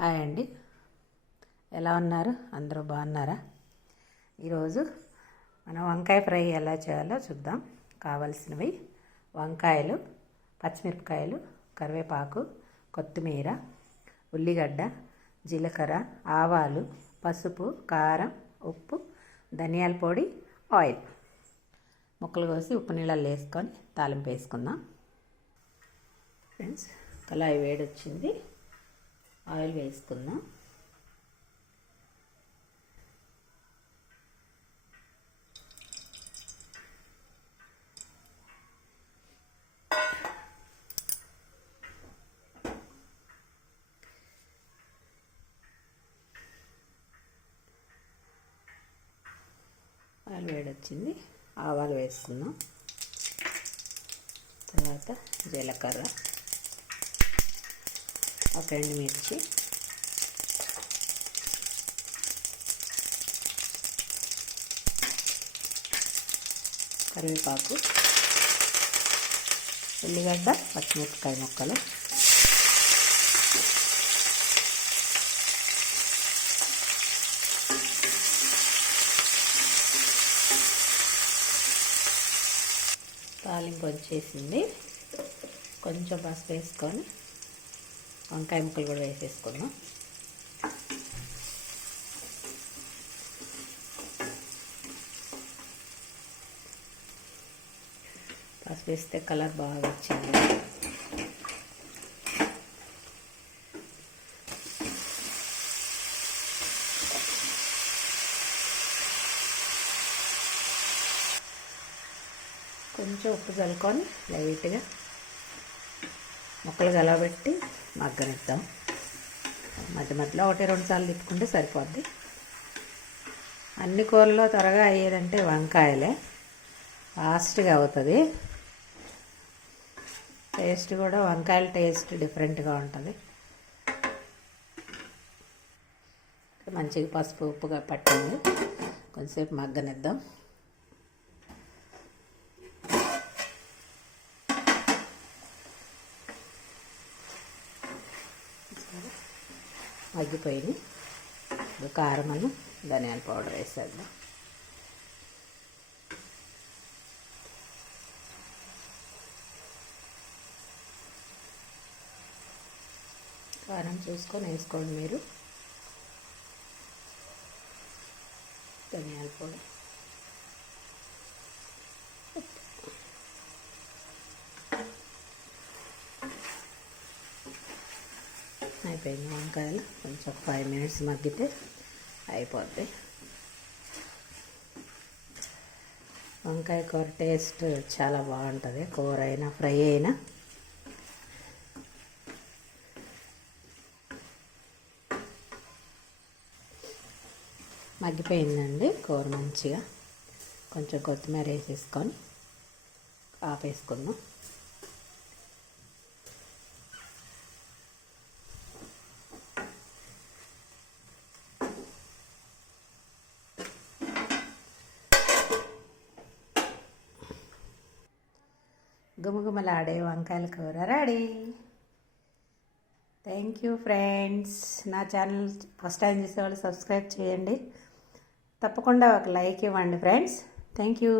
Hi అండి. ఎలా ఉన్నారు? అందరూ బాగున్నారా? ఈరోజు మనం వంకాయ ఫ్రై ఎలా చేయాలో చూద్దాం. కావలసినవి వంకాయలు పచ్చిమిరపకాయలు కరివేపాకు కొత్తిమీర ఉల్లిగడ్డ జీలకర్ర ఆవాలు పసుపు కారం ఉప్పు ధనియాల పొడి ఆయిల్. ముక్కలు కోసి ఉప్పు నీళ్ళల్లో వేసుకొని తాలింపు వేసుకుందాం. ఫ్రెండ్స్ కళాయి వేడొచ్చింది. ఆయిల్ వేసుకుందాం. ఆయిల్ వేడొచ్చింది. ఆవాలు వేసుకుందాం. తర్వాత జీలకర్ర. ఒక రెండు మిర్చి. కరివేపాకు. ఉల్లిగడ్డ పచ్చిమిరపకాయ ముక్కలు. తాలింపు వచ్చేసింది. కొంచెం పసుపు వేసుకొని వంకాయ ముక్కలు కూడా వేసేసుకుందాం. పసుపు వేస్తే కలర్ బాగా వచ్చింది కొంచెం ఉప్పు చల్లుకొని లైట్గా ముక్కలు గలబెట్టి మగ్గనిద్దాం. మధ్య మధ్యలో ఒకటి రెండు సార్లు తిప్పుకుంటే సరిపోద్ది. అన్ని కూరల్లో త్వరగా అయ్యేదంటే వంకాయలే. ఫాస్ట్గా అవుతుంది. టేస్ట్ కూడా వంకాయల టేస్ట్ డిఫరెంట్గా ఉంటుంది. మంచిగా పసుపు ఉప్పుగా పట్టింది. కొంచెంసేపు మగ్గనిద్దాం. మగ్గిపోయింది ఇప్పుడు కారమను ధనియాల పౌడర్ వేసేద్దాం. కారం చూసుకొని వేసుకోండి మీరు. ధనియాల పౌడర్. అయిపోయింది వంకాయలు. కొంచెం ఫైవ్ మినిట్స్ మగ్గితే అయిపోద్ది. వంకాయ కూర టేస్ట్ చాలా బాగుంటుంది. కూర అయినా ఫ్రై అయినా. మగ్గిపోయిందండి కూర మంచిగా. కొంచెం కొత్తిమీర వేసేసుకొని ఆపేసుకుందాం. గుమగుమలాడే వంకాయల కూర రెడీ. థ్యాంక్ యూ ఫ్రెండ్స్ నా ఛానల్ ఫస్ట్ టైం చూసేవాళ్ళు సబ్స్క్రైబ్ చేయండి. తప్పకుండా ఒక లైక్ ఇవ్వండి ఫ్రెండ్స్ థ్యాంక్ యూ